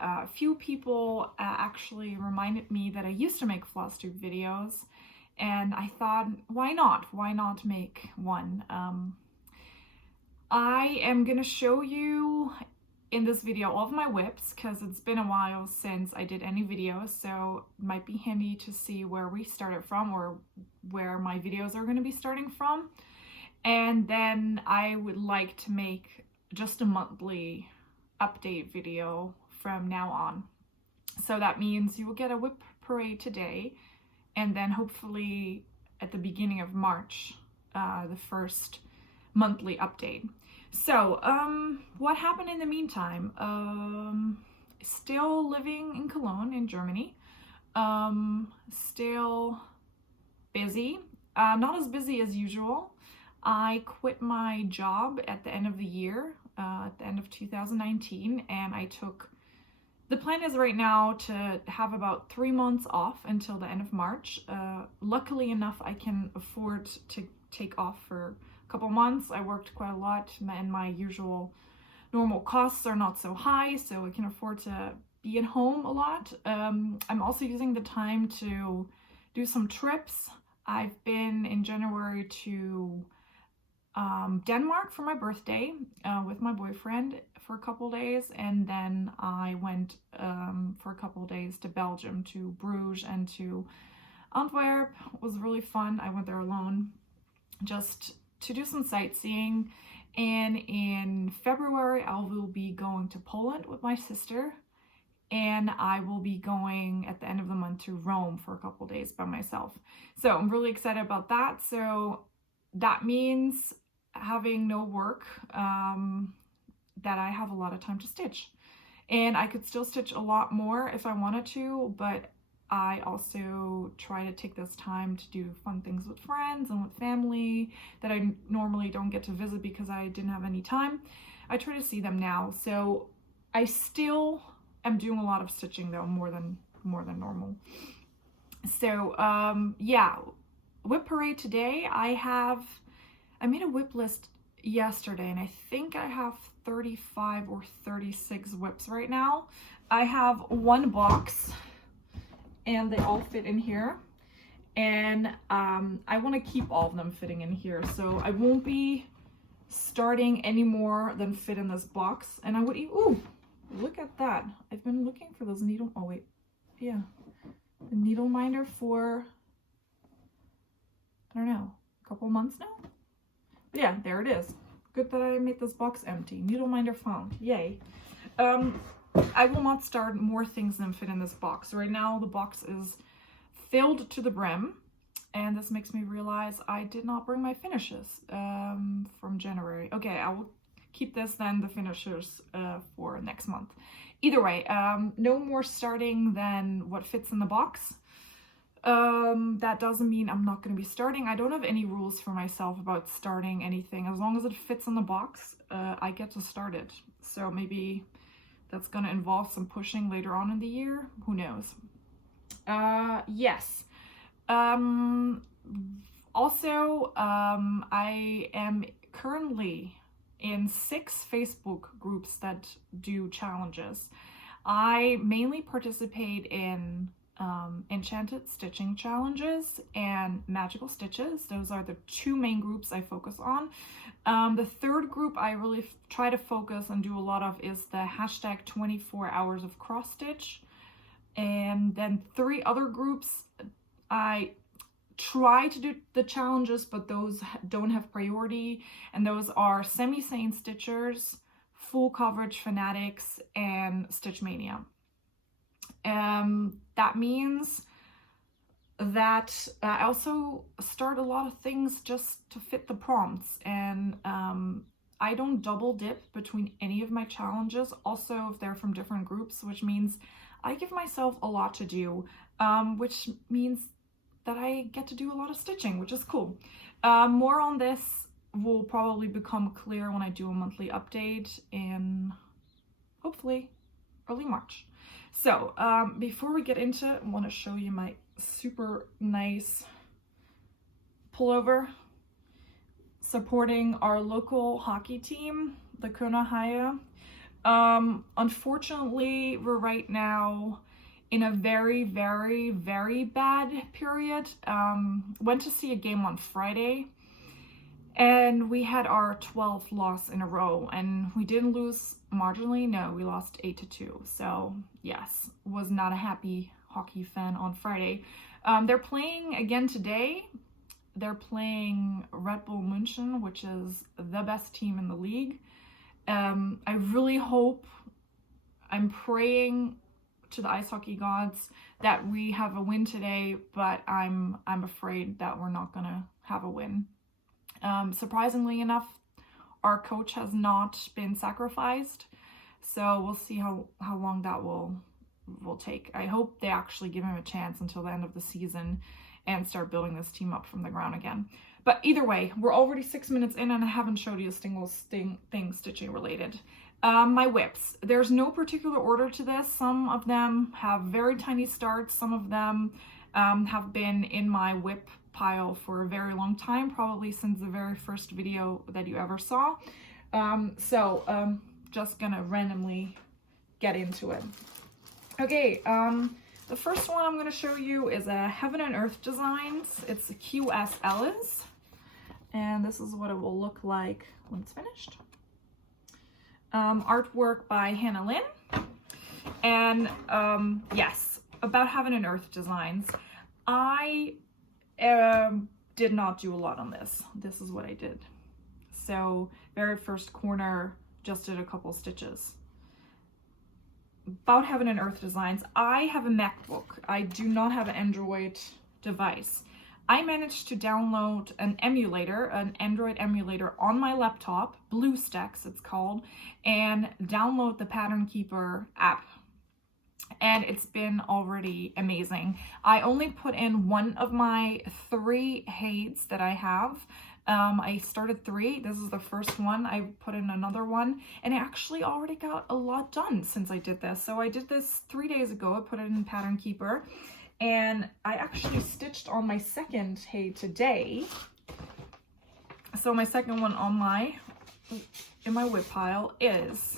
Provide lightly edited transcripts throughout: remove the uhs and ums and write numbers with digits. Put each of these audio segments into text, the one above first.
a few people actually reminded me that I used to make Flosstube videos, and I thought, why not? Why not make one? I am gonna show you in this video all of my WIPs because it's been a while since I did any videos, so it might be handy to see where we started from or where my videos are going to be starting from. And then I would like to make just a monthly update video from now on. So that means you will get a WIP parade today, and then hopefully at the beginning of March, the first monthly update. So, what happened in the meantime? Still living in Cologne in Germany. Still busy. Not as busy as usual. I quit my job at the end of the year, at the end of 2019, and the plan is right now to have about 3 months off until the end of March. Luckily enough, I can afford to take off for couple months. I worked quite a lot and my usual normal costs are not so high, so I can afford to be at home a lot. I'm also using the time to do some trips. I've been in January to Denmark for my birthday with my boyfriend for a couple days, and then I went for a couple days to Belgium, to Bruges and to Antwerp. It was really fun. I went there alone just to do some sightseeing, and in February I will be going to Poland with my sister, and I will be going at the end of the month to Rome for a couple days by myself. So I'm really excited about that. So that means having no work, that I have a lot of time to stitch, and I could still stitch a lot more if I wanted to, but I also try to take this time to do fun things with friends and with family that I normally don't get to visit because I didn't have any time. I try to see them now. So I still am doing a lot of stitching though, more than normal. So yeah, WIP parade today. I made a WIP list yesterday, and I think I have 35 or 36 WIPs right now. I have one box, and they all fit in here, and I want to keep all of them fitting in here, so I won't be starting any more than fit in this box. And I would ooh, look at that. I've been looking for those needle, oh wait, yeah, the needle minder for, I don't know, a couple months now. But yeah, there it is. Good that I made this box empty. Needle minder found, yay. I will not start more things than fit in this box. Right now the box is filled to the brim, and this makes me realize I did not bring my finishes from January. Okay, I will keep this then, the finishers, for next month. Either way, no more starting than what fits in the box. That doesn't mean I'm not going to be starting. I don't have any rules for myself about starting anything. As long as it fits in the box, I get to start it. So maybe that's going to involve some pushing later on in the year. Who knows? Yes. Also, I am currently in 6 Facebook groups that do challenges. I mainly participate in enchanted stitching challenges and magical stitches. Those are the 2 main groups I focus on. The third group I really try to focus and do a lot of is the hashtag 24 hours of cross stitch. And then 3 other groups I try to do the challenges, but those don't have priority, and those are semi-sane stitchers, full coverage fanatics, and Stitch Mania. That means that I also start a lot of things just to fit the prompts, and I don't double dip between any of my challenges, also if they're from different groups, which means I give myself a lot to do, which means that I get to do a lot of stitching, which is cool. More on this will probably become clear when I do a monthly update in hopefully early March. So before we get into it, I want to show you my super nice pullover supporting our local hockey team, the Kona Haie. Unfortunately, we're right now in a very, very, very bad period. Went to see a game on Friday, and we had our 12th loss in a row, and we didn't lose marginally. No, we lost 8-2. So yes, was not a happy hockey fan on Friday. They're playing again today. They're playing Red Bull München, which is the best team in the league. I really hope, I'm praying to the ice hockey gods that we have a win today, but I'm afraid that we're not gonna have a win. Surprisingly enough, our coach has not been sacrificed, so we'll see how long that will take. I hope they actually give him a chance until the end of the season and start building this team up from the ground again. But either way, we're already 6 minutes in and I haven't showed you a single thing stitching related. My WIPs. There's no particular order to this. Some of them have very tiny starts. Some of them have been in my WIP pile for a very long time, probably since the very first video that you ever saw. Just gonna randomly get into it. Okay, the first one I'm going to show you is a Heaven and Earth Designs. It's a QS Ellis, and this is what it will look like when it's finished. Artwork by Hannah Lynn. And yes, about Heaven and Earth Designs, I did not do a lot on this. This is what I did. So very first corner, just did a couple stitches. About Heaven and Earth Designs, I have a MacBook. I do not have an Android device. I managed to download an emulator, an Android emulator on my laptop, BlueStacks it's called, and download the Pattern Keeper app. And it's been already amazing. I only put in one of my 3 heights that I have. I started 3. This is the first one. I put in another one, and I actually already got a lot done since I did this. So I did this 3 days ago. I put it in Pattern Keeper, and I actually stitched on my second hay today. So my second one on in my WIP pile is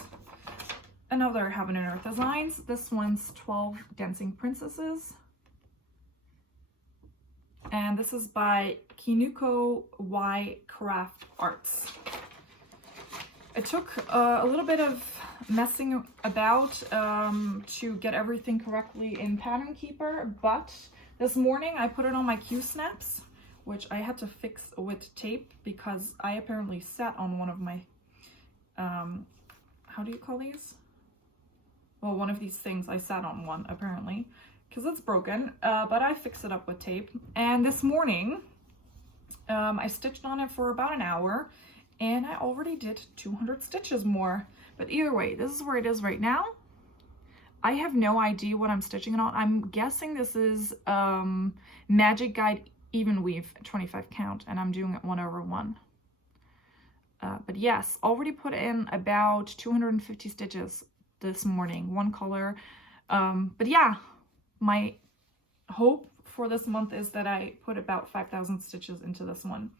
another Heaven and Earth Designs. This one's 12 Dancing Princesses. And this is by Kinuko Y Craft Arts. It took a little bit of messing about to get everything correctly in Pattern Keeper, but this morning I put it on my Q-snaps, which I had to fix with tape because I apparently sat on one of my, how do you call these? Well, one of these things, I sat on one apparently, because it's broken, but I fixed it up with tape. And this morning, I stitched on it for about an hour, and I already did 200 stitches more. But either way, this is where it is right now. I have no idea what I'm stitching it on. I'm guessing this is Magic Guide Even Weave 25 count, and I'm doing it 1/1. But yes, already put in about 250 stitches this morning, one color. But yeah, my hope for this month is that I put about 5,000 stitches into this one.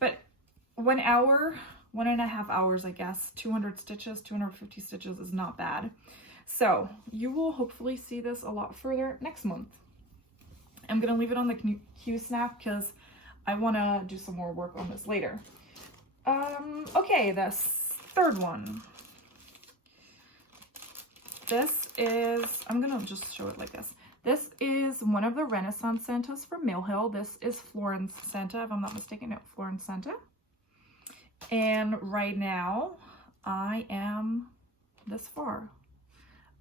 But 1 hour, 1.5 hours, I guess, 200 stitches, 250 stitches is not bad. So you will hopefully see this a lot further next month. I'm gonna leave it on the Q-snap because I wanna do some more work on this later. Okay, the third one. This is, I'm gonna just show it like this. This is one of the Renaissance Santas from Mill Hill. This is Florence Santa, if I'm not mistaken. No, Florence Santa. And right now, I am this far.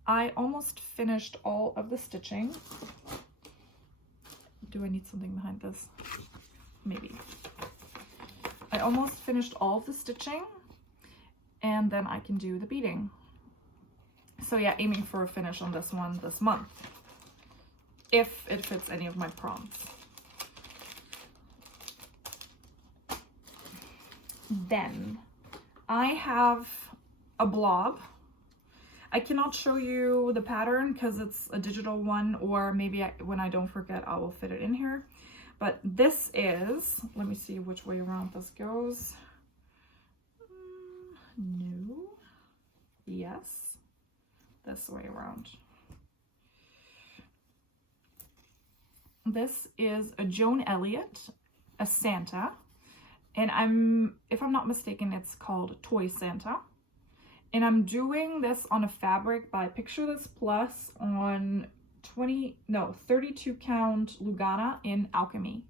I almost finished all of the stitching. Do I need something behind this? Maybe. I almost finished all of the stitching, and then I can do the beading. So yeah, aiming for a finish on this one this month, if it fits any of my prompts. Then I have a blob. I cannot show you the pattern because it's a digital one, or maybe when I don't forget, I will fit it in here. But this is, let me see which way around this goes. No. Yes. this way around. This is a Joan Elliott, a Santa, and if I'm not mistaken, it's called Toy Santa. And I'm doing this on a fabric by Picture This Plus on 32 count Lugana in Alchemy.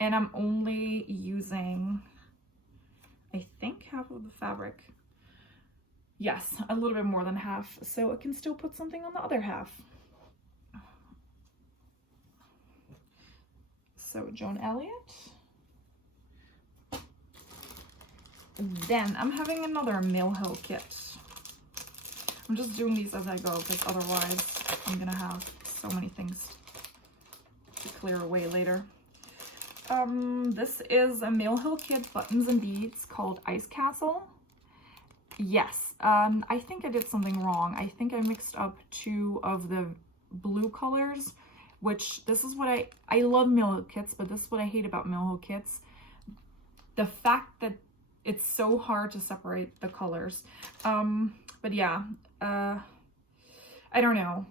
And I'm only using, I think, half of the fabric. Yes, a little bit more than half, so it can still put something on the other half. So Joan Elliott. Then I'm having another Mill Hill kit. I'm just doing these as I go because otherwise I'm gonna have so many things to clear away later. This is a Mill Hill kit, buttons and beads, called Ice Castle. Yes, I think I did something wrong. I think I mixed up two of the blue colors, which this is what I love Mill Hill kits, but this is what I hate about Mill Hill kits. The fact that it's so hard to separate the colors. But yeah, I don't know.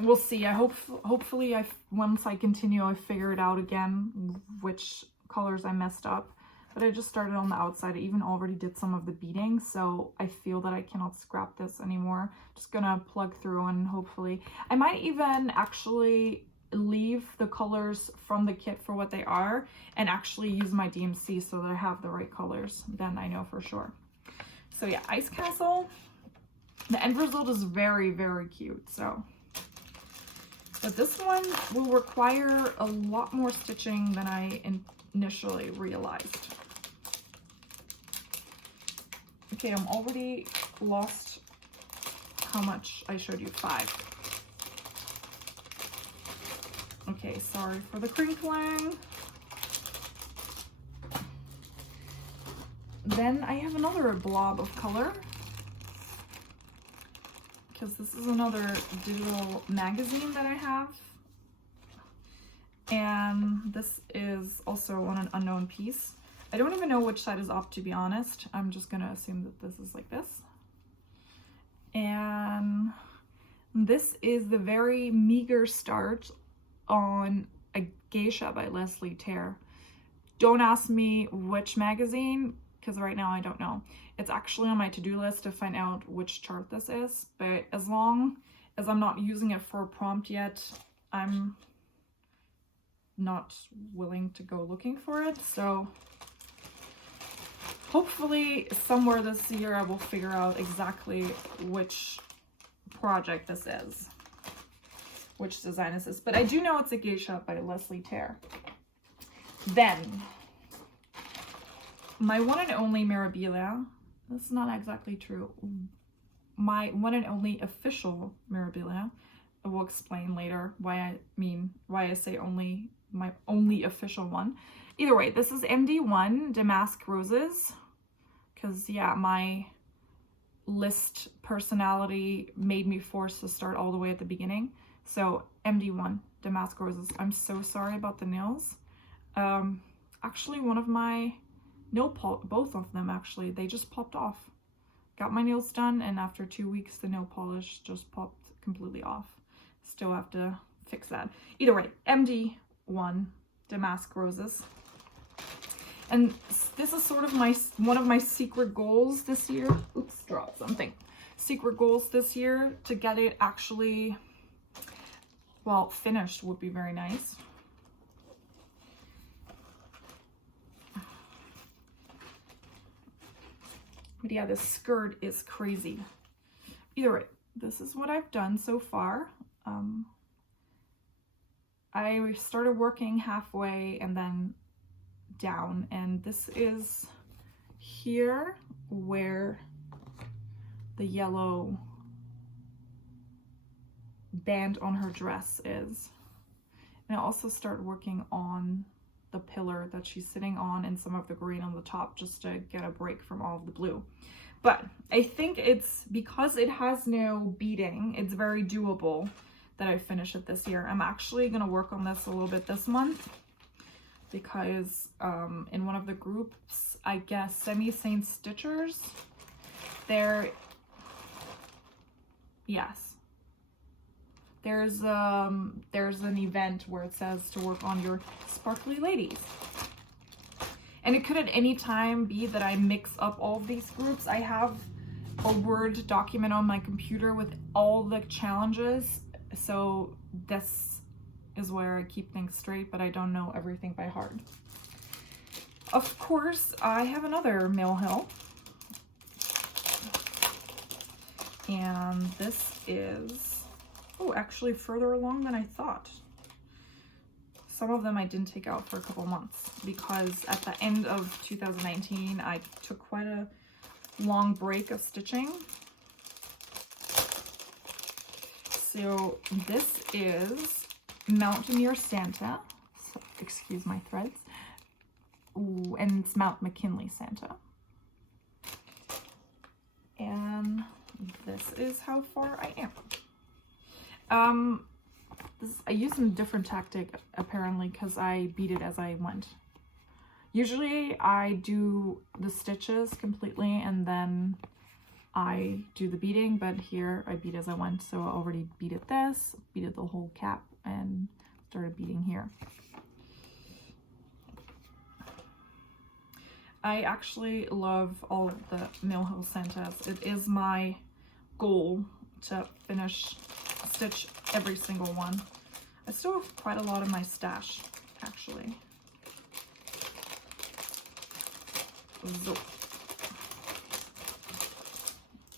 We'll see. Hopefully once I continue, I figure it out again, which colors I messed up. But I just started on the outside. I even already did some of the beading, so I feel that I cannot scrap this anymore. Just gonna plug through and hopefully, I might even actually leave the colors from the kit for what they are and actually use my DMC so that I have the right colors. Then I know for sure. So yeah, Ice Castle. The end result is very, very cute. So, but this one will require a lot more stitching than I initially realized. Okay, I'm already lost how much I showed you. 5. Okay, sorry for the crinkling. Then I have another blob of color, because this is another digital magazine that I have. And this is also on an unknown piece. I don't even know which side is up, to be honest. I'm just gonna assume that this is like this. And this is the very meager start on a Geisha by Leslie Terre. Don't ask me which magazine, because right now I don't know. It's actually on my to-do list to find out which chart this is, but as long as I'm not using it for a prompt yet, I'm not willing to go looking for it. So hopefully somewhere this year I will figure out exactly which project this is, which design this is. But I do know it's a Geisha by Leslie Terre. Then, my one and only Mirabilia. That's not exactly true. My one and only official Mirabilia. I will explain later why I say only, my only official one. Either way, this is MD1 Damask Roses, because yeah, my list personality made me forced to start all the way at the beginning. So MD1 Damask Roses. I'm so sorry about the nails. Actually, one of my both of them actually, they just popped off. Got my nails done, and after 2 weeks the nail polish just popped completely off. Still have to fix that. Either way, MD1 Damask Roses. And this is sort of one of my secret goals this year. Oops, dropped something. Secret goals this year, to get it actually, well, finished would be very nice. But yeah, this skirt is crazy. Either way, this is what I've done so far. I started working halfway and then down, and this is here where the yellow band on her dress is. And I also started working on the pillar that she's sitting on and some of the green on the top, just to get a break from all of the blue. But I think it's because it has no beading, it's very doable that I finish it this year. I'm actually gonna work on this a little bit this month, because in one of the groups, I guess Semi-Saint Stitchers, Yes. There's an event where it says to work on your sparkly ladies. And it could at any time be that I mix up all of these groups. I have a Word document on my computer with all the challenges. So this is where I keep things straight, but I don't know everything by heart. Of course, I have another molehill. And this is, oh, actually further along than I thought. Some of them I didn't take out for a couple months because at the end of 2019, I took quite a long break of stitching. So this is Mountaineer Santa. So, excuse my threads. Ooh, and it's Mount McKinley Santa. And this is how far I am. I used a different tactic apparently because I beat it as I went. Usually I do the stitches completely and then I do the beading, but here I beat as I went. So I already beaded this, beaded the whole cap, and started beading here. I actually love all of the molehill Santas. It is my goal to stitch every single one. I still have quite a lot of my stash, actually. So,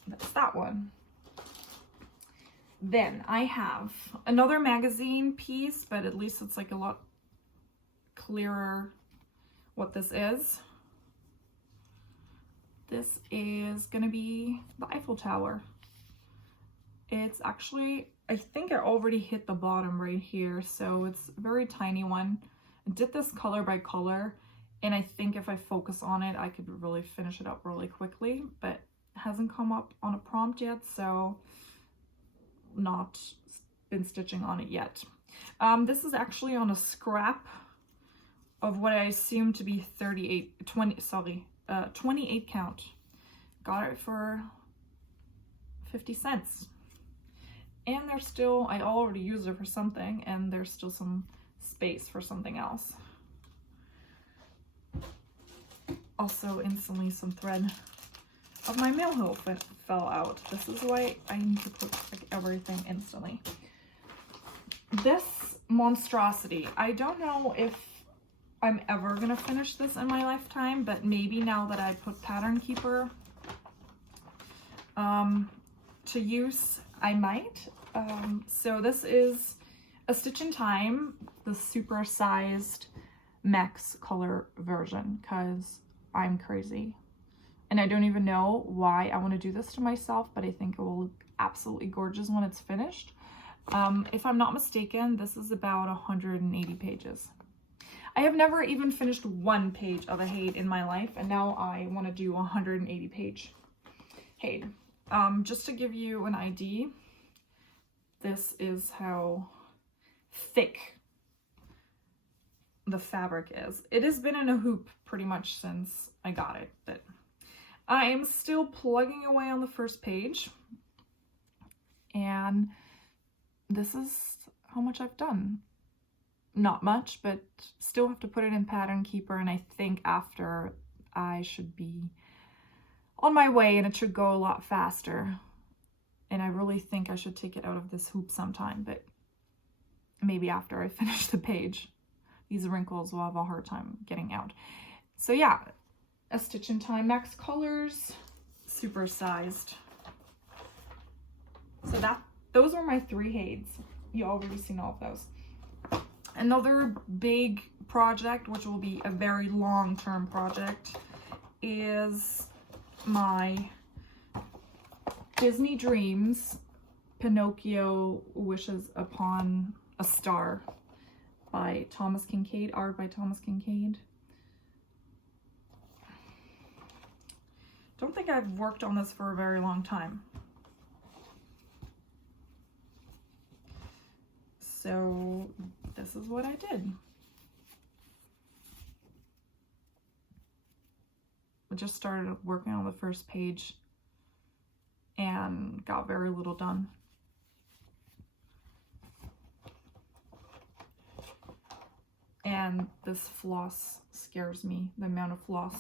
that's that one. Then I have another magazine piece, but at least it's like a lot clearer what this is. This is gonna be the Eiffel Tower. It's actually, I think I already hit the bottom right here, so it's a very tiny one. I did this color by color, and I think if I focus on it, I could really finish it up really quickly, but it hasn't come up on a prompt yet, so not been stitching on it yet. This is actually on a scrap of what I assume to be 28 count. Got it for 50 cents. And there's still, I already used it for something, and there's still some space for something else. Also, instantly some thread of my molehill fell out. This is why I need to put like everything instantly. This monstrosity, I don't know if I'm ever gonna finish this in my lifetime, but maybe now that I put Pattern Keeper to use, I might. So this is a Stitch in Time, the super sized Max color version, because I'm crazy. And I don't even know why I want to do this to myself, but I think it will look absolutely gorgeous when it's finished. If I'm not mistaken, this is about 180 pages. I have never even finished one page of a Haid in my life, and now I want to do a 180 page Haid. Just to give you an idea, this is how thick the fabric is. It has been in a hoop pretty much since I got it, but I'm still plugging away on the first page, and this is how much I've done. Not much, but still have to put it in Pattern Keeper, and I think after I should be on my way and it should go a lot faster. And I really think I should take it out of this hoop sometime, but maybe after I finish the page. These wrinkles will have a hard time getting out. So yeah, a Stitch in Time Max Colors, super sized. So those are my 3 Haids. You already seen all of those. Another big project, which will be a very long-term project, is my Disney Dreams Pinocchio Wishes Upon a Star by Thomas Kincaid, art by Thomas Kincaid. Don't think I've worked on this for a very long time. So this is what I did. I just started working on the first page and got very little done. and this floss scares me, the amount of floss.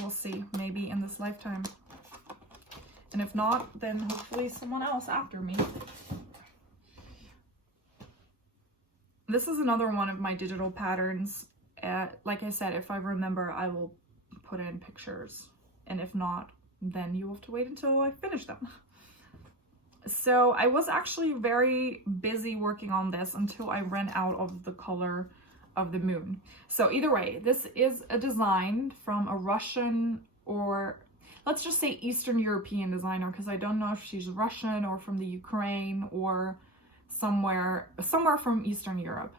We'll see, maybe in this lifetime. And if not, then hopefully someone else after me. This is another one of my digital patterns. Like I said, if I remember, I will put in pictures. And if not, then you have to wait until I finish them. So I was actually very busy working on this until I ran out of the color of the moon. So either way, this is a design from a Russian, or let's just say Eastern European designer, because I don't know if she's Russian or from the Ukraine or somewhere from Eastern Europe.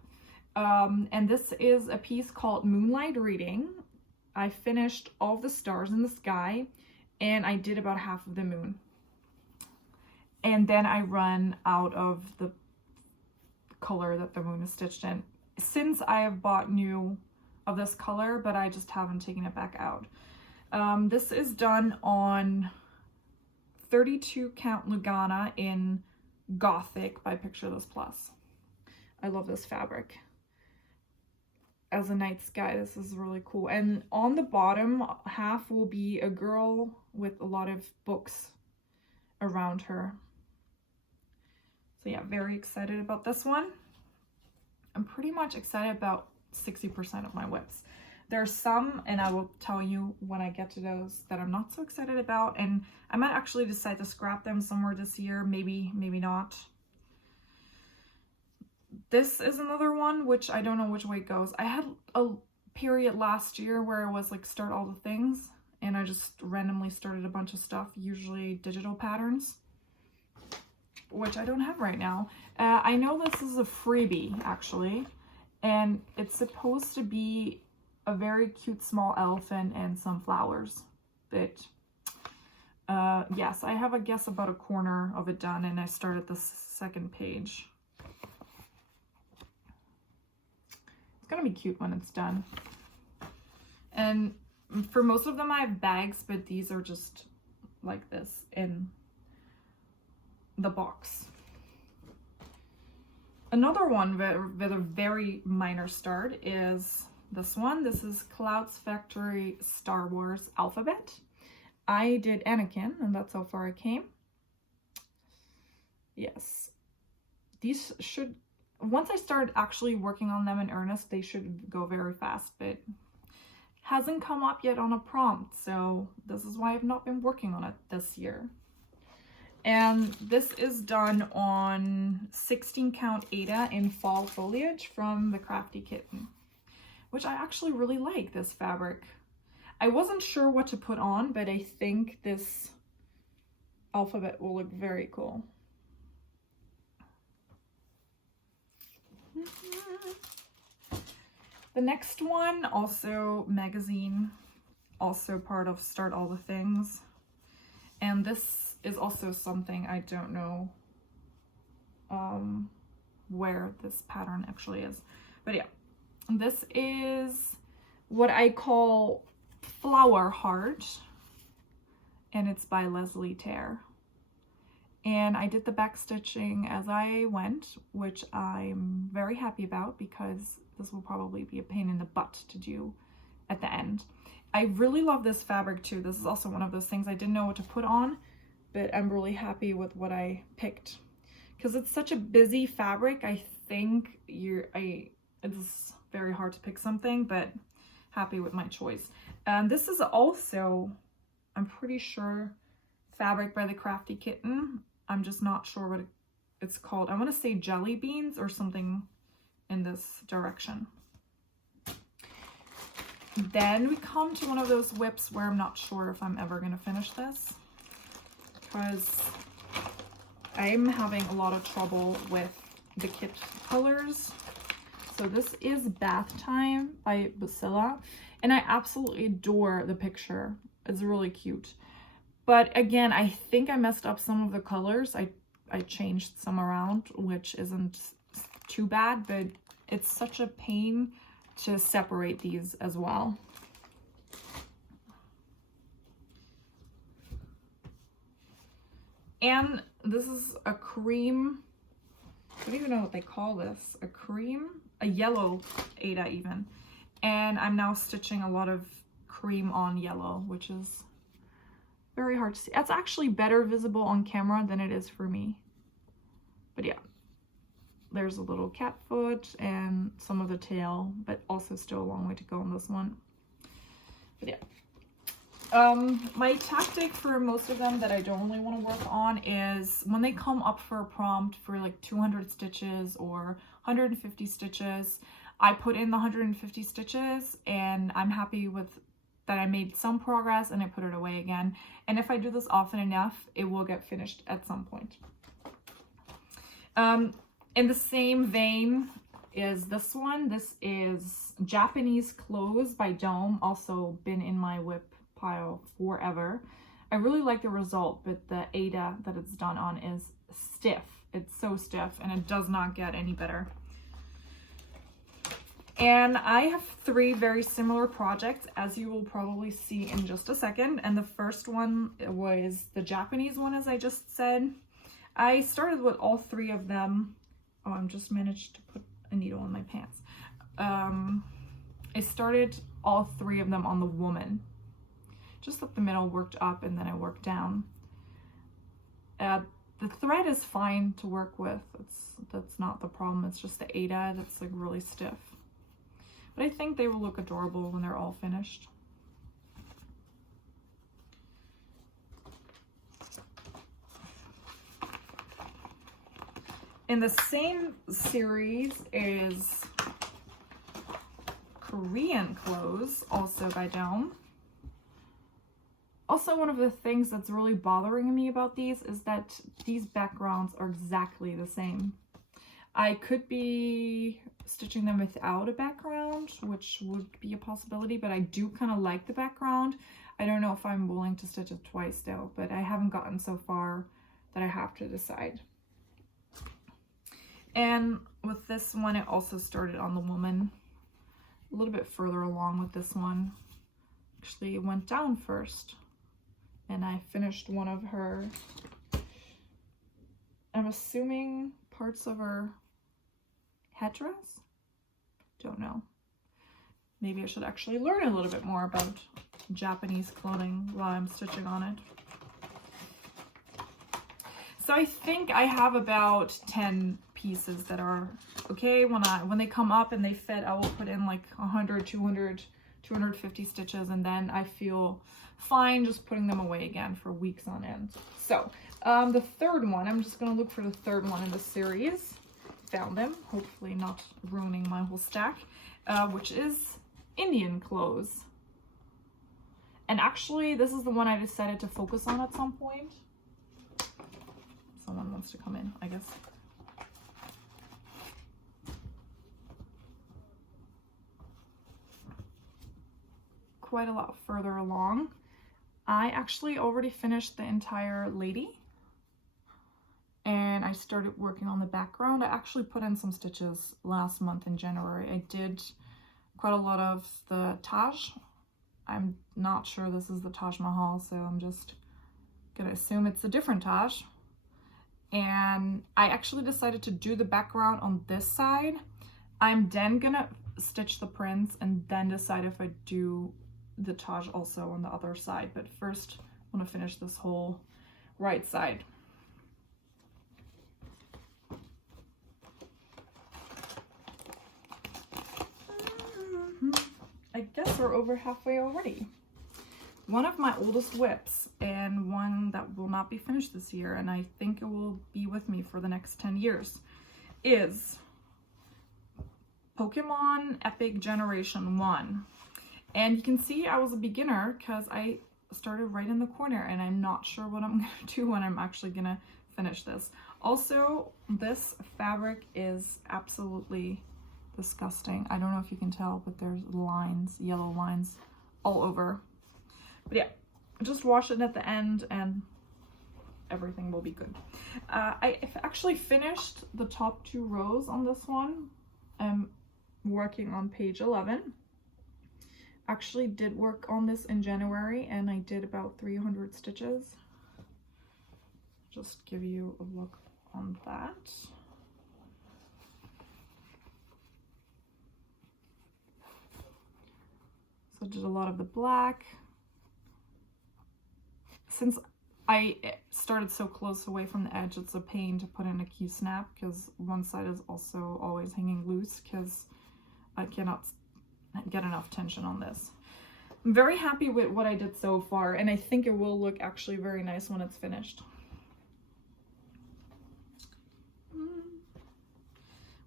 And this is a piece called Moonlight Reading. I finished all the stars in the sky and I did about half of the moon. And then I run out of the color that the moon is stitched in. Since I have bought new of this color, but I just haven't taken it back out. This is done on 32 count Lugana in Gothic by Picture This Plus. I love this fabric. As a night sky, this is really cool. And on the bottom half will be a girl with a lot of books around her. So yeah, very excited about this one. I'm pretty much excited about 60% of my WIPs. There's some, and I will tell you when I get to those, that I'm not so excited about, and I might actually decide to scrap them somewhere this year, maybe not. This is another one which I don't know which way it goes. I had a period last year where it was like start all the things, and I just randomly started a bunch of stuff, usually digital patterns, which I don't have right now. I know this is a freebie actually, and it's supposed to be a very cute small elephant and some flowers. But yes, I have a guess about a corner of it done, and I started the second page. It's gonna be cute when it's done. And for most of them I have bags, but these are just like this in the box. Another one with a very minor start is this one. This is Clouds Factory Star Wars Alphabet. I did Anakin, and that's how far I came. Yes. These should, once I start actually working on them in earnest, they should go very fast, but hasn't come up yet on a prompt, so this is why I've not been working on it this year. And this is done on 16 count Ada in fall foliage from the Crafty Kitten, which I actually really like this fabric. I wasn't sure what to put on, but I think this alphabet will look very cool. The next one, also magazine, also part of Start All the Things. And this is also something I don't know where this pattern actually is. But yeah, this is what I call Flower Heart, and it's by Leslie Terre. And I did the back stitching as I went, which I'm very happy about because this will probably be a pain in the butt to do at the end. I really love this fabric too. This is also one of those things I didn't know what to put on, but I'm really happy with what I picked. Because it's such a busy fabric, I think it's very hard to pick something, but happy with my choice. And this is also, I'm pretty sure, fabric by the Crafty Kitten. I'm just not sure what it's called. I want to say jelly beans or something in this direction. Then we come to one of those WIPs where I'm not sure if I'm ever going to finish this, because I'm having a lot of trouble with the kit colors. So this is Bath Time by Basilla, and I absolutely adore the picture. It's really cute. But again, I think I messed up some of the colors. I changed some around, which isn't too bad, but it's such a pain to separate these as well. And This is a cream, I don't even know what they call this, a yellow Aida even. And I'm now stitching a lot of cream on yellow, which is very hard to see. It's actually better visible on camera than it is for me. But yeah, there's a little cat foot and some of the tail, but also still a long way to go on this one. But yeah. My tactic for most of them that I don't really want to work on is when they come up for a prompt for like 200 stitches or 150 stitches, I put in the 150 stitches and I'm happy with that I made some progress and I put it away again. And if I do this often enough, it will get finished at some point. In the same vein is this one. This is Japanese Clothes by Dome, also been in my WIP pile forever. I really like the result, but the Aida that it's done on is stiff. It's so stiff and it does not get any better. And I have 3 very similar projects, as you will probably see in just a second. And the first one was the Japanese one, as I just said. I started with all 3 of them. Oh, I just managed to put a needle in my pants. I started all 3 of them on the woman. Just up the middle, worked up, and then I worked down. The thread is fine to work with. That's not the problem. It's just the Aida that's like really stiff. But I think they will look adorable when they're all finished. In the same series is Korean Clothes, also by Dome. Also, one of the things that's really bothering me about these is that these backgrounds are exactly the same. I could be stitching them without a background, which would be a possibility, but I do kind of like the background. I don't know if I'm willing to stitch it twice though, but I haven't gotten so far that I have to decide. And with this one, I also started on the woman, a little bit further along with this one. Actually, it went down first, and I finished one of her, I'm assuming parts of her headdress? Don't know. Maybe I should actually learn a little bit more about Japanese clothing while I'm stitching on it. So I think I have about 10 pieces that are okay. When they come up and they fit, I will put in like 100, 200, 250 stitches, and then I feel fine just putting them away again for weeks on end. So the third one, I'm just gonna look for the third one in the series. Found them, hopefully not ruining my whole stack, which is Indian Clothes. And actually, this is the one I decided to focus on at some point. Someone wants to come in, I guess. Quite a lot further along. I actually already finished the entire lady, and I started working on the background. I actually put in some stitches last month in January. I did quite a lot of the Taj. I'm not sure this is the Taj Mahal, so I'm just gonna assume it's a different Taj. And I actually decided to do the background on this side. I'm then gonna stitch the prints and then decide if I do the Taj also on the other side. But first, I want to finish this whole right side. I guess we're over halfway already. One of my oldest WIPs, and one that will not be finished this year, and I think it will be with me for the next 10 years, is Pokemon Epic Generation 1. And you can see I was a beginner because I started right in the corner, and I'm not sure what I'm going to do when I'm actually going to finish this. Also, this fabric is absolutely disgusting. I don't know if you can tell, but there's lines, yellow lines all over. But yeah, just wash it at the end and everything will be good. I've actually finished the top 2 rows on this one. I'm working on page 11. Actually did work on this in January, and I did about 300 stitches. just give you a look on that. So I did a lot of the black. Since I started so close away from the edge, it's a pain to put in a key snap because one side is also always hanging loose because I cannot get enough tension on this. I'm very happy with what I did so far, and I think it will look actually very nice when it's finished.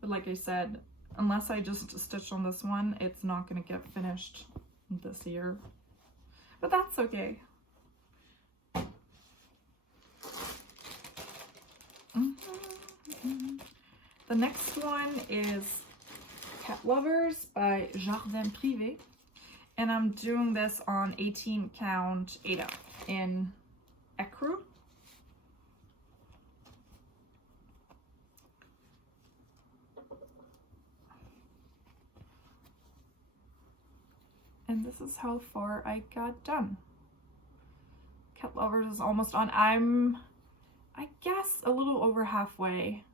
But like I said, unless I just stitch on this one, it's not going to get finished this year. But that's okay. The next one is Cat Lovers by Jardin Privé, and I'm doing this on 18 count Aida in ecru. And this is how far I got done. Cat Lovers is almost on. I'm, I guess, a little over halfway.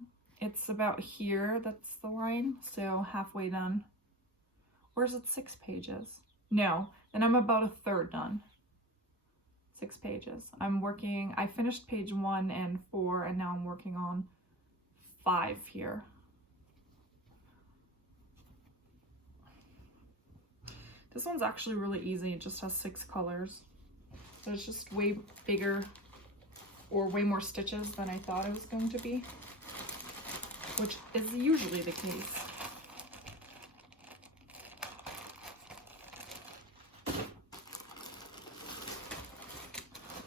It's about here, that's the line, so halfway done. Or is it 6 pages? No, then I'm about a third done. 6 pages. I finished page 1 and 4, and now I'm working on 5 here. This one's actually really easy, it just has 6 colors. But it's just way bigger, or way more stitches than I thought it was going to be, which is usually the case.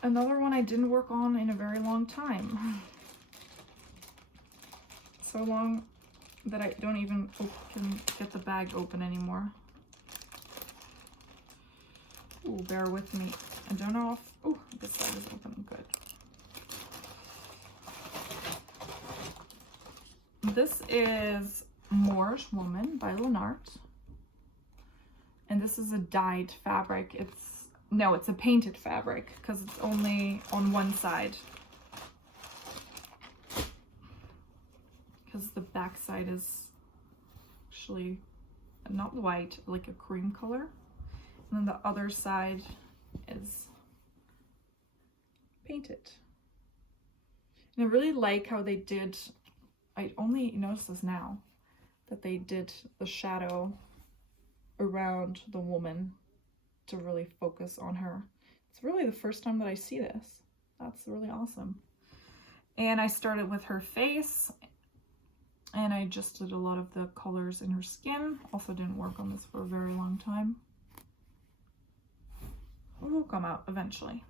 Another one I didn't work on in a very long time. So long that I don't even can get the bag open anymore. Ooh, bear with me. I don't know if, oh, this side is open, good. This is Moorish Woman by Lenart. And this is a dyed fabric. It's a painted fabric because it's only on one side. Because the back side is actually not white, like a cream color. And then the other side is painted. And I really like how they did, I only noticed this now, that they did the shadow around the woman to really focus on her. It's really the first time that I see this. That's really awesome. And I started with her face, and I just did a lot of the colors in her skin. Also didn't work on this for a very long time. It will come out eventually,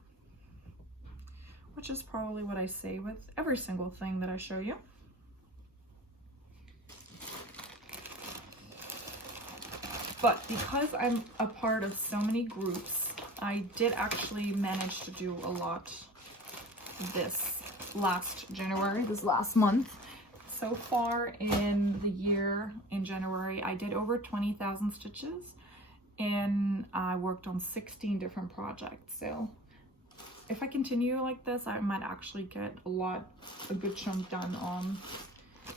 which is probably what I say with every single thing that I show you. But because I'm a part of so many groups, I did actually manage to do a lot this last month. So far in the year, in January, I did over 20,000 stitches, and I worked on 16 different projects. So if I continue like this, I might actually get a good chunk done on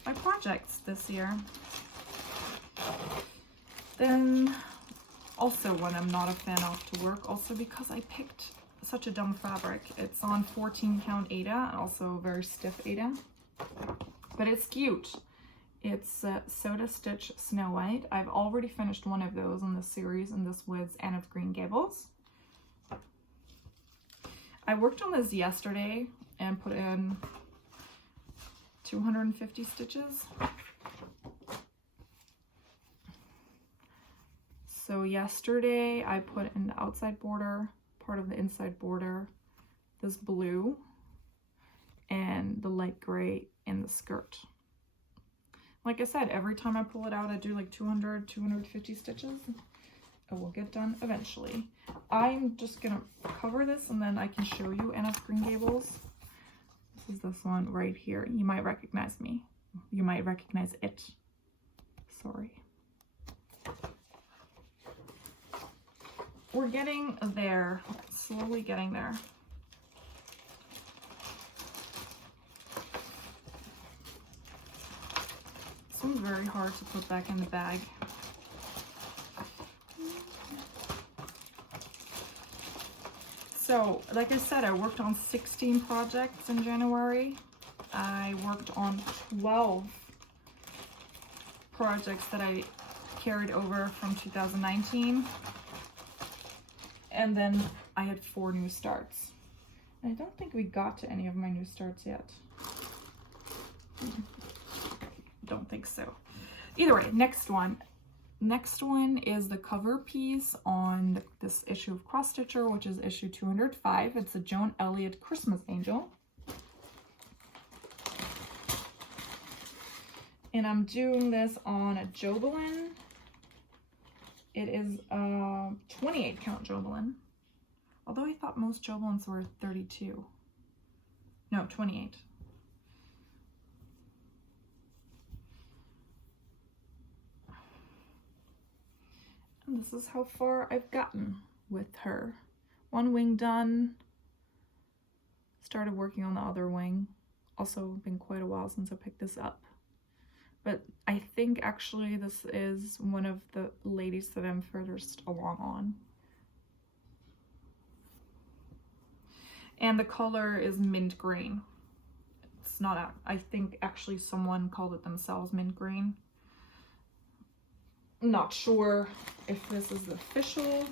my projects this year. Then also when I'm not a fan of to work, also because I picked such a dumb fabric. It's on 14 count Aida, also very stiff Aida, but it's cute. It's Soda Stitch Snow White. I've already finished one of those in this series, and this was Anne of Green Gables. I worked on this yesterday and put in 250 stitches. So yesterday I put in the outside border, part of the inside border, this blue, and the light gray in the skirt. Like I said, every time I pull it out, I do like 200, 250 stitches. It will get done eventually. I'm just gonna cover this and then I can show you Anne of Green Gables. This is this one right here. You might recognize me. You might recognize it. Sorry. We're getting there, slowly getting there. one's very hard to put back in the bag. So, like I said, I worked on 16 projects in January. I worked on 12 projects that I carried over from 2019. And then I had 4 new starts. And I don't think we got to any of my new starts yet. Don't think so. Either way, next one. Next one is the cover piece on this issue of Cross Stitcher, which is issue 205. It's a Joan Elliott Christmas Angel. And I'm doing this on a Jobelan. It is a 28 count Jobelan. Although I thought most Jobelans were 32. No, 28. And this is how far I've gotten with her. One wing done. Started working on the other wing. Also been quite a while since I picked this up. But I think actually this is one of the ladies that I'm furthest along on. And the color is mint green. It's not, I think actually someone called it themselves mint green. Not sure if this is the official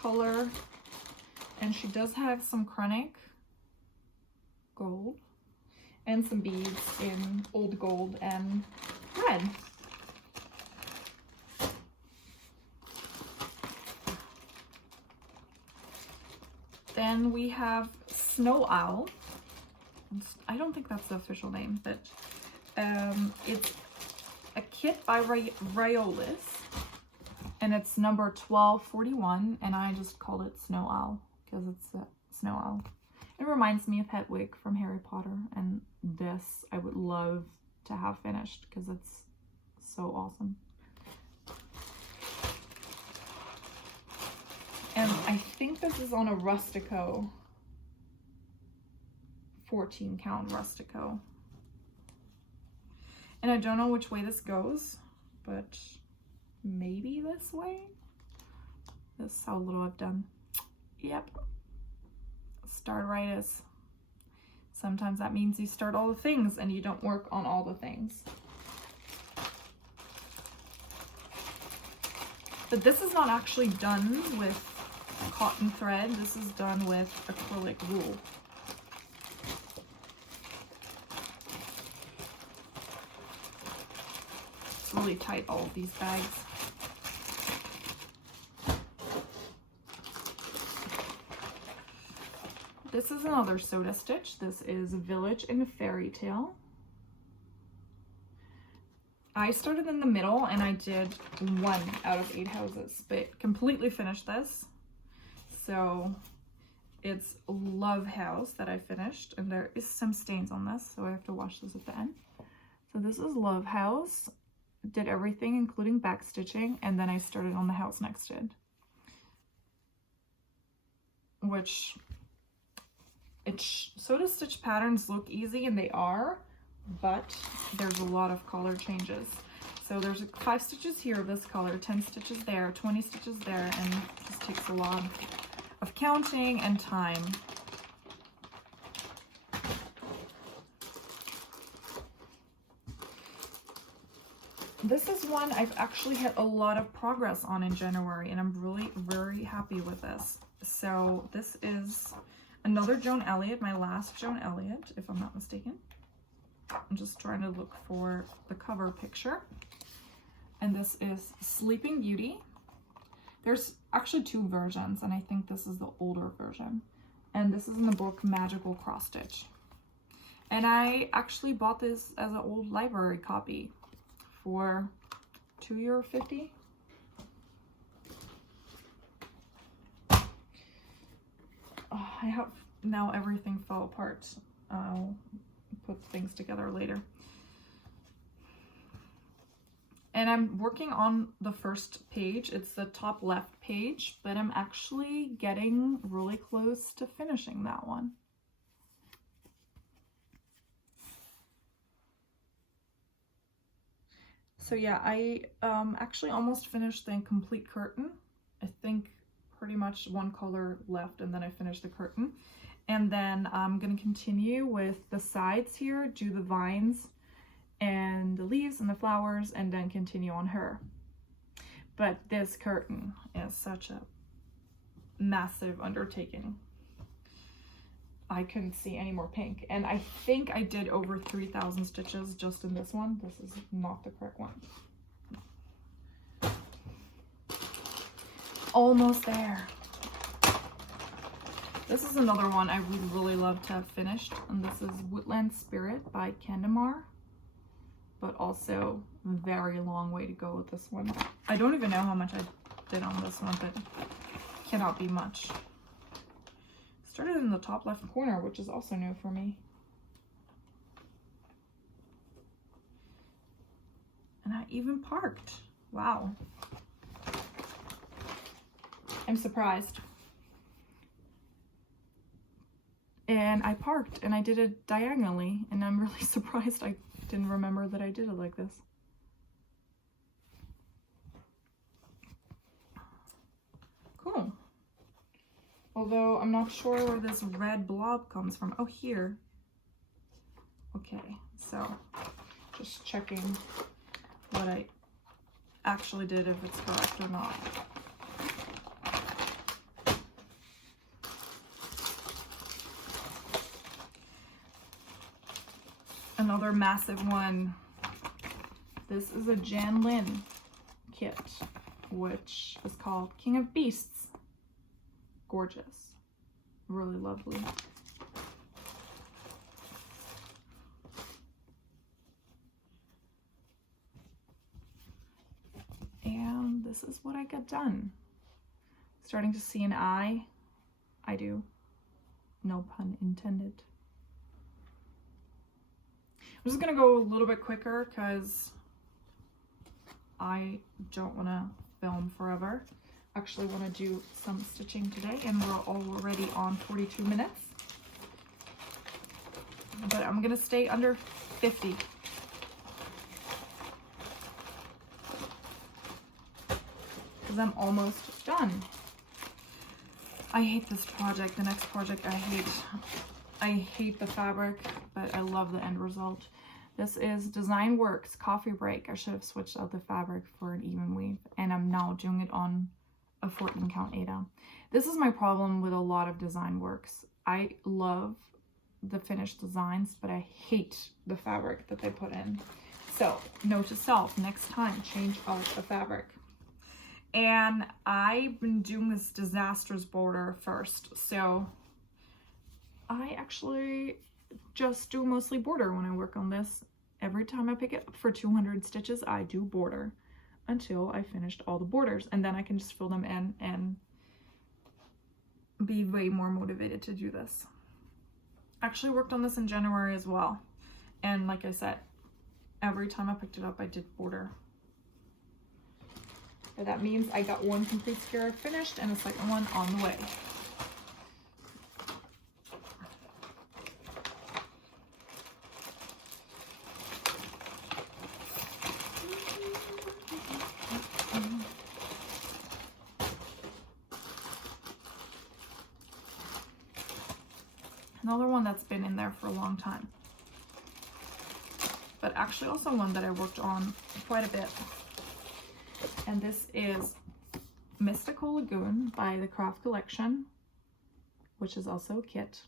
color. And she does have some Krennic gold and some beads in old gold and red. Then we have Snow Owl. I don't think that's the official name, but it's a kit by Riolis, and it's number 1241, and I just called it Snow Owl because it's a snow owl. It reminds me of Hedwig from Harry Potter, and this I would love to have finished because it's so awesome. And I think this is on a Rustico, 14 count Rustico. And I don't know which way this goes, but maybe this way? This is how little I've done. Yep. Starteritis. Sometimes that means you start all the things and you don't work on all the things. But this is not actually done with cotton thread. This is done with acrylic wool. It's really tight, all of these bags. This is another Soda Stitch. This is Village in a Fairy Tale. I started in the middle and I did 1 out of 8 houses, but completely finished this. So it's Love House that I finished, and there is some stains on this, so I have to wash this at the end. So this is Love House. Did everything including back stitching, and then I started on the house next to it. Which, Soda Stitch patterns look easy, and they are, but there's a lot of color changes. So there's 5 stitches here of this color, 10 stitches there, 20 stitches there, and this takes a lot of counting and time. This is one I've actually had a lot of progress on in January, and I'm really very happy with this. So this is another Joan Elliott, my last Joan Elliott, if I'm not mistaken. I'm just trying to look for the cover picture. And this is Sleeping Beauty. There's actually 2 versions, and I think this is the older version. And this is in the book Magical Cross Stitch. And I actually bought this as an old library copy for €2.50. Oh, I have now everything fell apart. I'll put things together later. And I'm working on the first page. It's the top left page, but I'm actually getting really close to finishing that one. So yeah, I actually almost finished the complete curtain. I think pretty much one color left, and then I finished the curtain. And then I'm gonna continue with the sides here, do the vines and the leaves and the flowers, and then continue on her. But this curtain is such a massive undertaking. I couldn't see any more pink, and I think I did over 3,000 stitches just in this one. This is not the correct one. Almost there. This is another one I would really love to have finished, and this is Woodland Spirit by Candemar, but also a very long way to go with this one. I don't even know how much I did on this one, but cannot be much. Started in the top left corner, which is also new for me. And I even parked. Wow. I'm surprised. And I parked and I did it diagonally, and I'm really surprised I didn't remember that I did it like this. Cool. Although I'm not sure where this red blob comes from. Oh, here. Okay, so just checking what I actually did, if it's correct or not. Another massive one. This is a Jan Lin kit, which is called King of Beasts. Gorgeous. Really lovely. And this is what I got done. Starting to see an eye. I do. No pun intended. I'm just gonna go a little bit quicker because I don't want to film forever. Actually want to do some stitching today, and we're already on 42 minutes. But I'm gonna stay under 50. Because I'm almost done. I hate this project. The next project I hate the fabric, but I love the end result. This is Design Works Coffee Break. I should have switched out the fabric for an even weave, and I'm now doing it on a 14 count Aida. This is my problem with a lot of Design Works. I love the finished designs, but I hate the fabric that they put in. So note to self, next time change out the fabric. And I've been doing this disastrous border first, so I actually just do mostly border when I work on this. Every time I pick it up for 200 stitches, I do border until I finished all the borders, and then I can just fill them in and be way more motivated to do this. Actually worked on this in January as well, and like I said, every time I picked it up I did border. But that means I got one complete scarab finished and a second one on the way. Another one that's been in there for a long time, but actually also one that I worked on quite a bit. And this is Mystical Lagoon by the Craft Collection, which is also a kit.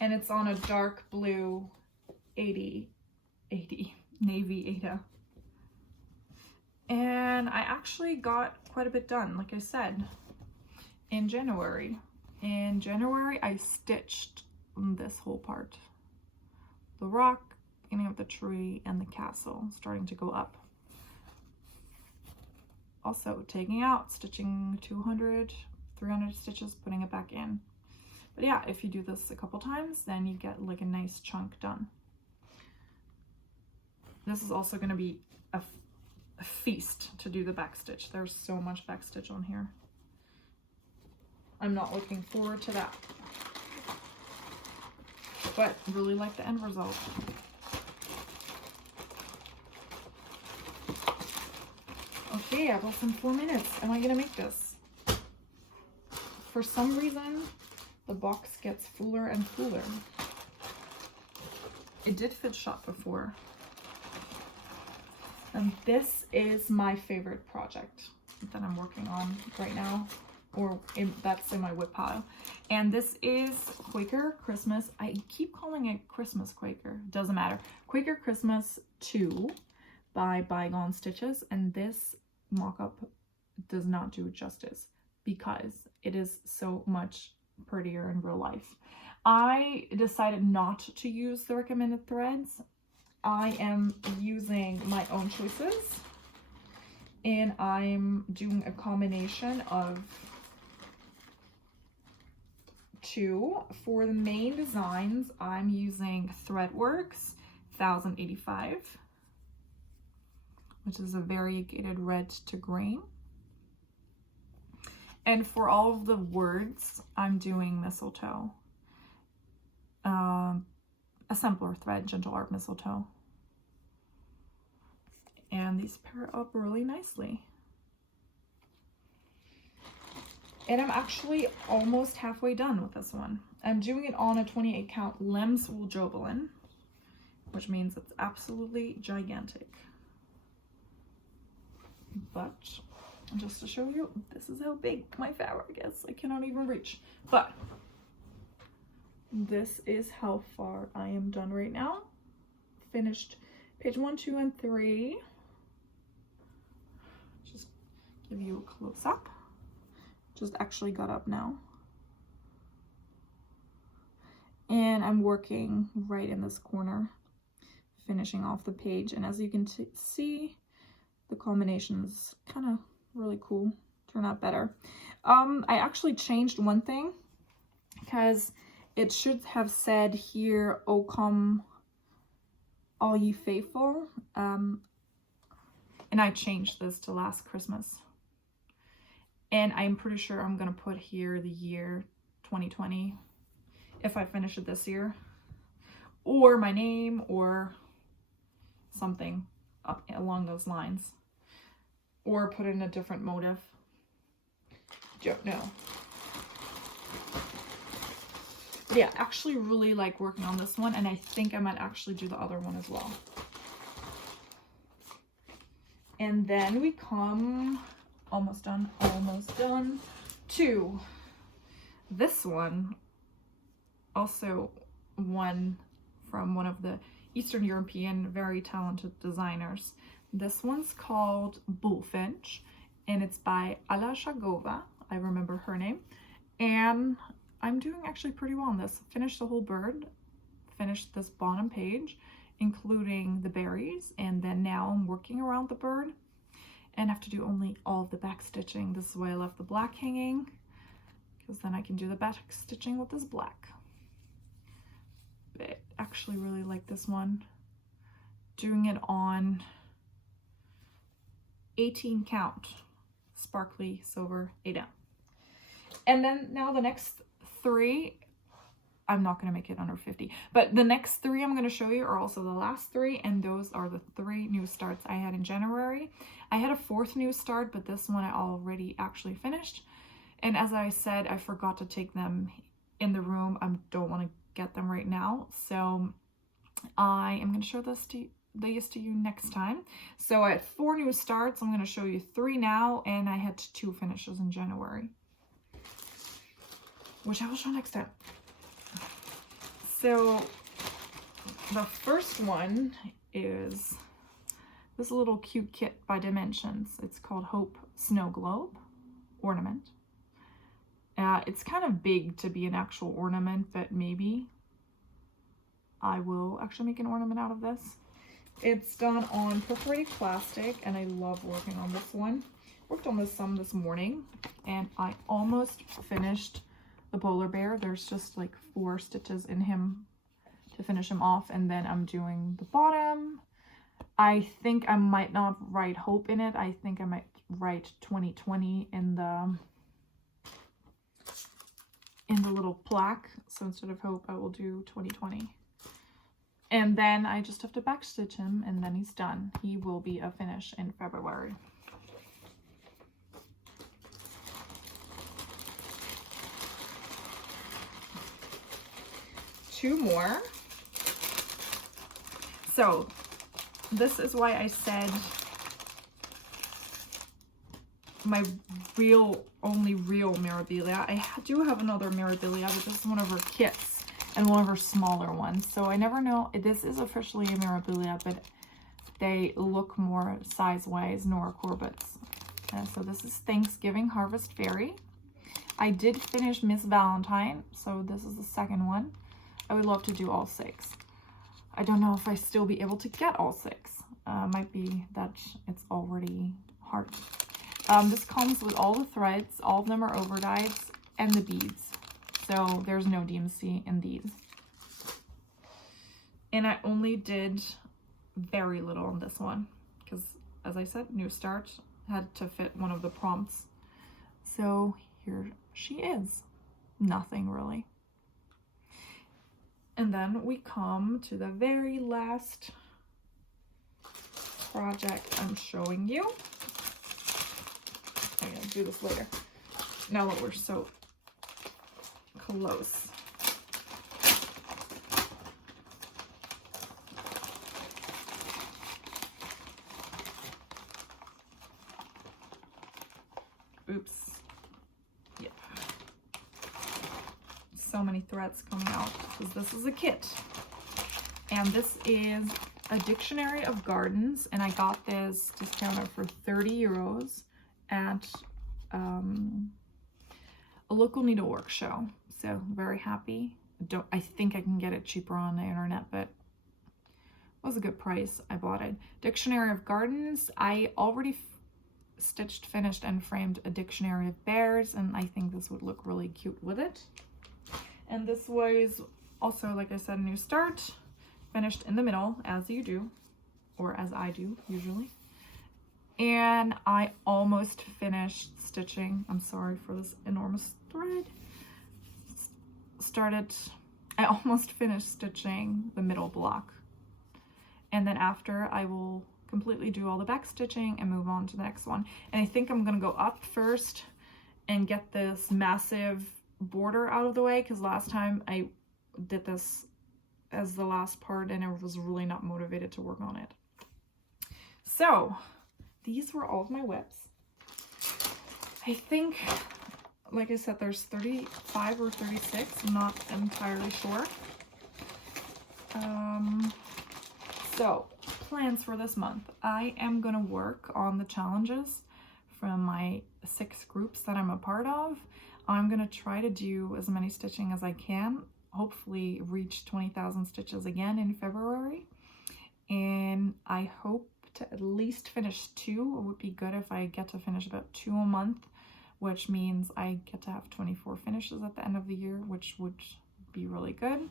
And it's on a dark blue 80 navy Aida. And I actually got quite a bit done, like I said. In January. In January, I stitched this whole part. The rock, beginning of the tree, and the castle, starting to go up. Also taking out, stitching 200, 300 stitches, putting it back in. But yeah, if you do this a couple times, then you get like a nice chunk done. This is also going to be a feast to do the back stitch. There's so much back stitch on here. I'm not looking forward to that, but really like the end result. Okay, I've less than 4 minutes. Am I gonna make this? For some reason, the box gets fuller and fuller. It did fit shut before. And this is my favorite project that I'm working on right now, or that's in my WIP pile. And this is Quaker Christmas. I keep calling it Christmas Quaker. Doesn't matter. Quaker Christmas 2 by Bygone Stitches. And this mock-up does not do it justice because it is so much prettier in real life. I decided not to use the recommended threads. I am using my own choices, and I'm doing a combination of 2. For the main designs, I'm using Threadworks 1085, which is a variegated red to green. And for all of the words, I'm doing Mistletoe. A simpler thread, Gentle Art Mistletoe. And these pair up really nicely. And I'm actually almost halfway done with this one. I'm doing it on a 28 count Lems wool Jobelin, which means it's absolutely gigantic. But just to show you, this is how big my fabric is. I cannot even reach. But this is how far I am done right now. Finished page 1, 2, and 3. Just give you a close up. Just actually got up now. And I'm working right in this corner, finishing off the page. And as you can see, the combinations kind of really cool, turn out better. I actually changed one thing because it should have said here, "O come all ye faithful," and I changed this to Last Christmas. And I'm pretty sure I'm gonna put here the year 2020 if I finish it this year, or my name, or something up along those lines, or put in a different motif. Don't know. But yeah, actually really like working on this one, and I think I might actually do the other one as well. And then we come, almost done, to this one. Also one from one of the Eastern European very talented designers. This one's called Bullfinch, and it's by Ala Shagova. I remember her name. And I'm doing actually pretty well on this. Finished the whole bird, finished this bottom page, including the berries, and then now I'm working around the bird and have to do only all of the back stitching. This is why I left the black hanging, because then I can do the back stitching with this black. But I actually really like this one. Doing it on 18 count sparkly silver Ada. And then now the next 3, I'm not going to make it under 50, but the next 3 I'm going to show you are also the last 3, and those are the 3 new starts I had in January. I had a 4th new start, but this one I already actually finished. And as I said, I forgot to take them in the room. I don't want to get them right now, so I am going to show these to you next time. So I had 4 new starts. I'm going to show you 3 now, and I had 2 finishes in January, which I will show next time. So the first one is this little cute kit by Dimensions. It's called Hope Snow Globe Ornament. It's kind of big to be an actual ornament, but maybe I will actually make an ornament out of this. It's done on perforated plastic, and I love working on this one. Worked on this some this morning, and I almost finished the polar bear. There's just like 4 stitches in him to finish him off, and then I'm doing the bottom. I think I might not write Hope in it. I think I might write 2020 in the little plaque. So instead of Hope, I will do 2020. And then I just have to backstitch him, and then he's done. He will be a finish in February. 2 more. So this is why I said my only real Mirabilia. I do have another Mirabilia, but this is one of her kits and one of her smaller ones. So I never know. This is officially a Mirabilia, but they look more size-wise Nora Corbett's. So this is Thanksgiving Harvest Fairy. I did finish Miss Valentine, so this is the second one. I would love to do all 6. I don't know if I still be able to get all 6. Might be that it's already hard. This comes with all the threads. All of them are overdyes and the beads. So there's no DMC in these. And I only did very little on this one because, as I said, new start, had to fit one of the prompts. So here she is. Nothing really. And then we come to the very last project I'm showing you. I'm gonna do this later, now that we're so close. Oops. Yep. So many threads coming out because this is a kit. And this is a dictionary of gardens, and I got this discounted for 30 euros at a local needlework show. So very happy. I think I can get it cheaper on the internet, but it was a good price. I bought it. Dictionary of Gardens. I already stitched, finished, and framed a dictionary of bears, and I think this would look really cute with it. And this was also, like I said, a new start. Finished in the middle, as you do, or as I do usually. And I almost finished stitching. I'm sorry for this enormous thread. I almost finished stitching the middle block. And then after, I will completely do all the back stitching and move on to the next one. And I think I'm gonna go up first and get this massive border out of the way, because last time I did this as the last part and I was really not motivated to work on it. So these were all of my WIPs. I think, like I said, there's 35 or 36, I'm not entirely sure. So plans for this month. I am gonna work on the challenges from my 6 groups that I'm a part of. I'm gonna try to do as many stitching as I can, hopefully reach 20,000 stitches again in February. And I hope to at least finish 2. It would be good if I get to finish about 2 a month, which means I get to have 24 finishes at the end of the year, which would be really good.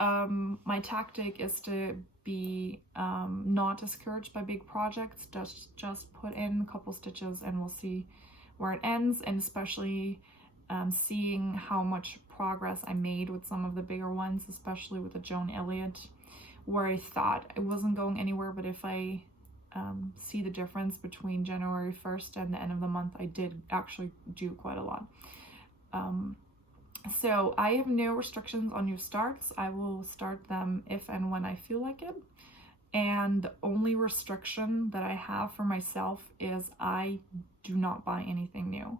My tactic is to be not discouraged by big projects, just put in a couple stitches and we'll see where it ends, and especially seeing how much progress I made with some of the bigger ones, especially with the Joan Elliott, where I thought it wasn't going anywhere, but if I see the difference between January 1st and the end of the month, I did actually do quite a lot. So I have no restrictions on new starts. I will start them if and when I feel like it. And the only restriction that I have for myself is I do not buy anything new.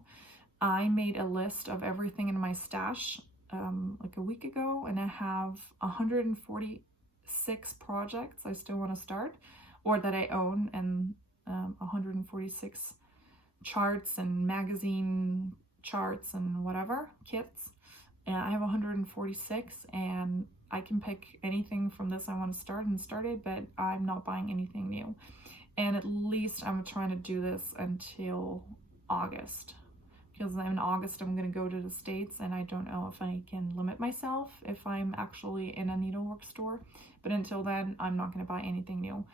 I made a list of everything in my stash like a week ago, and I have 146 projects I still want to start, or that I own, and 146 charts and magazine charts and whatever, kits. And I have 146, and I can pick anything from this I want to start and start it, but I'm not buying anything new. And at least I'm trying to do this until August. Because in August I'm going to go to the States, and I don't know if I can limit myself if I'm actually in a needlework store. But until then, I'm not going to buy anything new.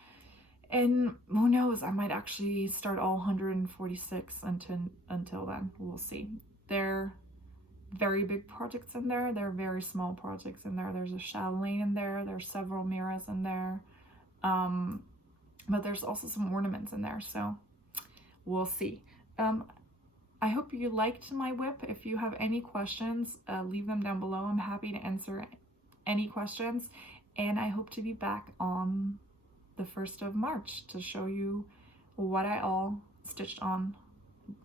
And who knows, I might actually start all 146 until then. We'll see. There very big projects in there. There are very small projects in there. There's a chatelaine in there. There's several mirrors in there. But there's also some ornaments in there. So we'll see. I hope you liked my WIP. If you have any questions, leave them down below. I'm happy to answer any questions, and I hope to be back on the 1st of March to show you what I all stitched on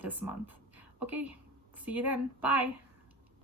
this month. Okay, see you then. Bye.